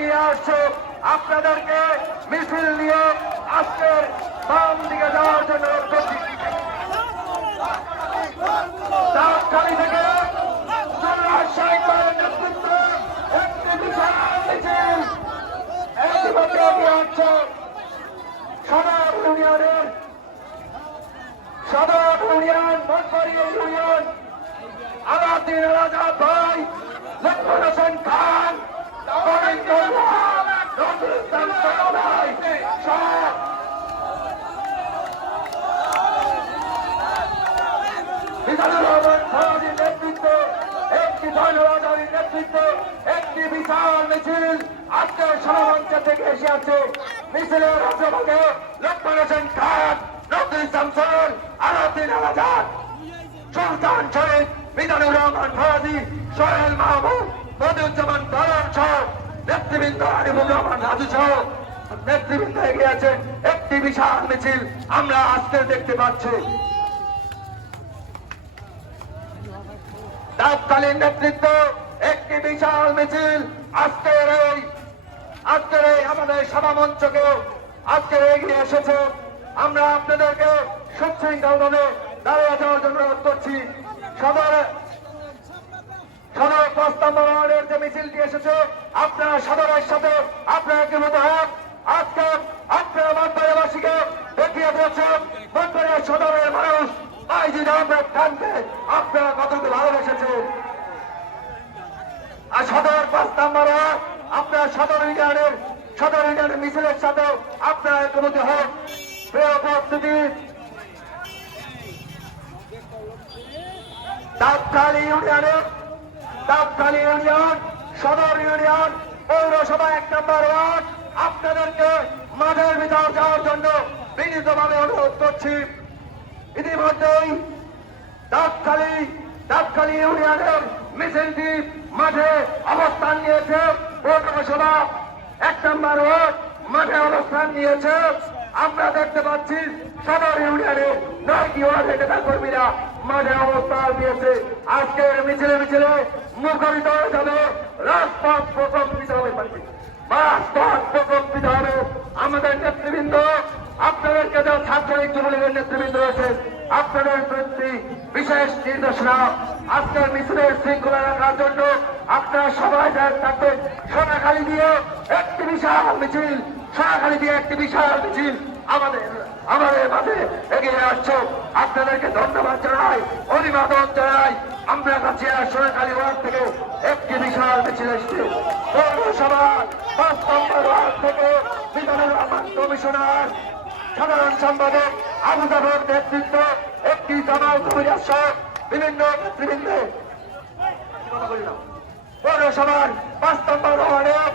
এগিয়ে আসছে। আপনাদেরকে মিছিল নিয়ে আজকের বাম দিকে যাওয়ার জন্য অনুরোধ থেকে সদর ইউনিয়নের সদর ইউনিয়ন ইউনিয়ন আলাদিন রাজা ভাই, লক্ষ্মণ হোসেন খান গোবিন্দুল্লাহ, নজরুল ইসলাম ছোট ভাই সহ মিজানুর রহমান ফরাজির নেতৃত্বে একটি ধৈর্যরাজারীর নেতৃত্বে বিশাল মিছিল আজকে সমামঞ্চ থেকে এসে আছে। মিছিলের অগ্রভাগে লক্ষ্মণ হোসেন খান নজরুল সরল আলাউদ্দিন আলাজাদ সুলতান শরীফ মিজানুর রহমান ফরাজি সোহেল মাহমুদ মধুজ্জামান দলাল সহ নেতৃবৃন্দ আরিফুর রহমান রাজু সহ নেতৃবৃন্দ এগিয়ে আছেন একটি বিশাল মিছিল আমরা আজকে দেখতে পাচ্ছি। তৎকালীন নেতৃত্ব, একটি বিশাল মিছিল আজকের এই আজকের এই আমাদের সভা মঞ্চকেও আজকে এগিয়ে এসেছে। আমরা আপনাদেরকে সুশৃঙ্খলভাবে দাঁড়িয়ে যাওয়ার জন্য অনুরোধ করছি। সবার সবার প্রস্তাব যে মিছিলটি এসেছে আপনারা সদরের সাথে আপনারা একীভূত হন আজকে আপনারা মন্ত্রীবাসীকে দেখিয়ে দিয়েছেন মন্ত্রী সদরের মানুষ আইজি আহমেদ খানকে আপনারা কতটুকু ভালোবেসেছেন আর সদর পাঁচ নম্বর ওয়ার্ড আপনারা সদর মিছিলের সাথে আপনারা একীভূত হন। প্রিয় ইউনিয়ন যাওয়ার জন্য মিছিলটি মাঠে অবস্থান নিয়েছে। পৌরসভা এক নম্বর ওয়ার্ড মাঠে অবস্থান নিয়েছে। আমরা দেখতে পাচ্ছি সদর ইউনিয়নে নয়টি ওয়ার্ডের নেতা কর্মীরা মাঠে অবস্থান নিয়েছে। আজকের মিছিলে মিছিলে মুখরিত হয়ে যাবে রাজপথ প্রকম্পিত হবে রাজপথ প্রকম্পিত হবে আমাদের নেতৃবৃন্দ, আপনাদেরকে যা ছাত্রলীগ যুবলীগের নেতৃবৃন্দ রয়েছে আপনাদের প্রতি বিশেষ নির্দেশনা আজকের মিছিলের শৃঙ্খলা রাখার জন্য আপনারা সবাই থাকবেন, সোনাখালী দিয়ে একটি বিশাল মিছিল, সোনাখালী দিয়ে একটি বিশাল মিছিল আমাদের আমাদের মাঝে এগিয়ে আসছে। আপনাদেরকে ধন্যবাদ জানাই, অভিবাদন জানাই। আমরা কাছে সোনাখালী ওয়ার্ড থেকে একটি বিশাল মিছিল এসছে। পৌরসভা, পাঁচ নম্বর ওয়ার্ড থেকে বিধানের রহমান কমিশনার, সাধারণ সম্পাদক আবু জাফর নেতৃত্ব, একটি জামাল কবিরাজ সহ বিভিন্ন নেতৃবৃন্দে। পৌরসভার পাঁচ নম্বর ওয়ার্ডের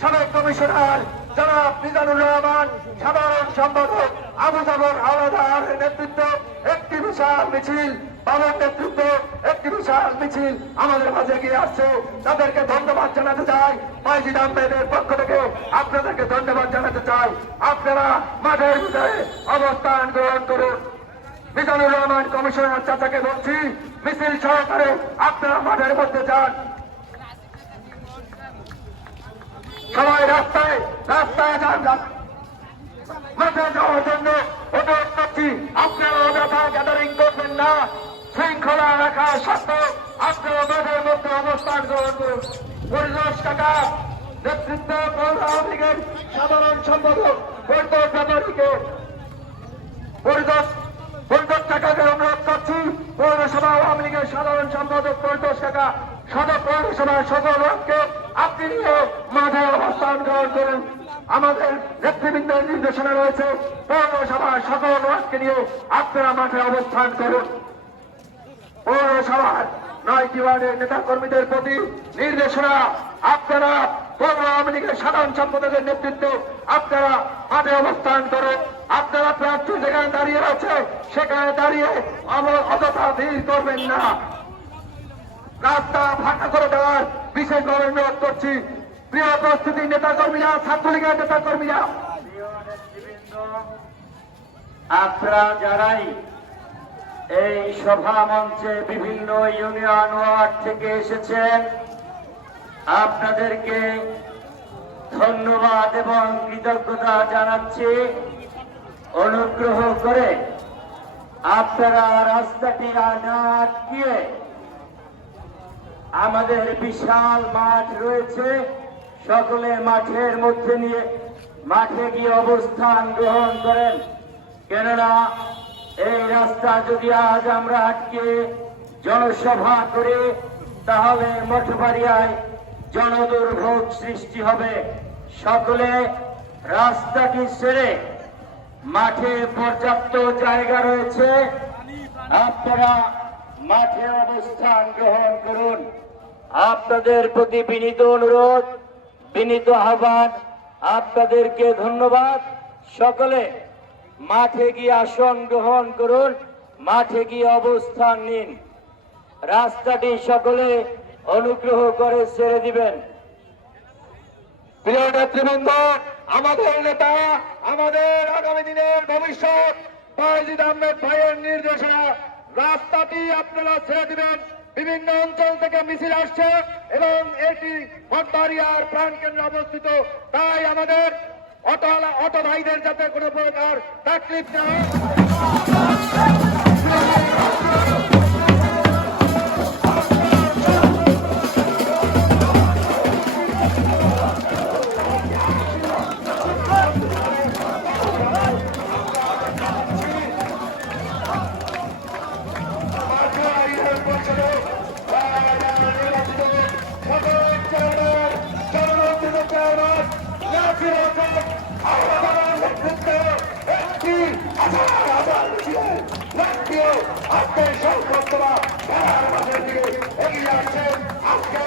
সাবেক কমিশনার জনাব মিজানুর রহমান, সাধারণ সম্পাদক আবু জাফর হাওলাদার নেতৃত্ব, একটি বিশাল মিছিল বাবার নেতৃত্ব, একটি বিশাল মিছিল আমাদের মাঝে গিয়ে আসছে। তাদেরকে ধন্যবাদ জানাতে চাই। মাইজিদ আহমেদের পক্ষ থেকে আপনাদেরকে ধন্যবাদ জানাতে চাই। আপনারা মাঠের ভিতরে অবস্থান গ্রহণ করুন। মিজানুর রহমান কমিশনার চাচাকে বলছি, মিছিল সহকারে আপনারা মাঠের মধ্যে যান। সবাই রাস্তায় রাস্তায় যান মাঠে যাওয়ার জন্য অনুরোধ করছি, আপনারা অযথা গ্যাদারিং করবেন না। শৃঙ্খলা রাখা সত্ত্বেও আপনারা মাঠের মধ্যে অবস্থান গ্রহণ করুন। পরিদর্শ টাকা নেতৃত্ব পৌর আওয়ামী সাধারণ সম্পাদক বৈঠক ব্যাপারীকে। পরিদর্শ পরিদর্শ টাকাকে অনুরোধ করছি, পৌরসভা আওয়ামী লীগের সাধারণ সম্পাদক পরিদর্শ টাকা সদর পৌরসভার সকল লোককে আপনি নিয়ে মাঠে অবস্থান গ্রহণ করুন। আমাদের নেতৃবৃন্দের নির্দেশনা রয়েছে, পৌরসভার সকল লোককে নিয়ে আপনারা মাঠে অবস্থান করুন। পৌরসভার নয়টি ওয়ার্ডের নেতা কর্মীদের প্রতি নির্দেশনা, আপনারা পৌর আওয়ামী লীগের সাধারণ সম্পাদকের নেতৃত্বে আপনারা মাঠে অবস্থান করুন। আপনারা প্রার্থী যেখানে দাঁড়িয়ে আছে সেখানে দাঁড়িয়ে অযথা ভিড় করবেন না। রাস্তা ফাঁকা করে দেওয়ার বিশেষভাবে অনুরোধ করছি। প্রিয় উপস্থিতি নেতা কর্মীরা ছাত্রলীগের নেতা কর্মীরা আপনারা যারাই এই সভা মঞ্চে বিভিন্ন ইউনিয়ন ওয়ার্ড থেকে এসেছেন, আপনাদেরকে ধন্যবাদ এবং কৃতজ্ঞতা জানাচ্ছি। অনুগ্রহ করে আপনারা রাস্তাটি আর আটকিয়ে আমাদের বিশাল মাঠ রয়েছে। সকলে মাঠের মধ্যে নিয়ে মাঠে গিয়ে অবস্থান গ্রহণ করেন। কেননা, এই রাস্তা যদি আজ আমরা আটকে জনসভা করে, তাহলে মঠবাড়িয়ায় জনদুর্ভোগ সৃষ্টি হবে। সকলে রাস্তাটি সেরে মাঠে পর্যাপ্ত জায়গা রয়েছে। আপনারা মাঠে অবস্থান গ্রহণ করুন। আপনাদের প্রতি বিনীত অনুরোধ, বিনীত আহ্বান, আপনাদেরকে ধন্যবাদ। সকলে মাঠে গিয়ে আসন গ্রহণ করুন, মাঠে গিয়ে অবস্থান নিন। রাস্তাটি সকলে অনুগ্রহ করে ছেড়ে দিবেন। প্রিয় নেতৃবৃন্দ, আমাদের নেতা, আমাদের আগামী দিনের ভবিষ্যৎ আহমেদ ভাইয়ের নির্দেশনা, রাস্তাটি আপনারা ছেড়ে দিবেন। বিভিন্ন অঞ্চল থেকে মিছিল আসছে এবং এটি মঠবাড়িয়ার প্রাণ কেন্দ্রে অবস্থিত। তাই আমাদের অটো অটো ভাইদের যাতে কোনো প্রকার তাকলিফ না আজকে সংসদসভা খেলার মাঠের দিকে এগিয়ে আসছেন আজকে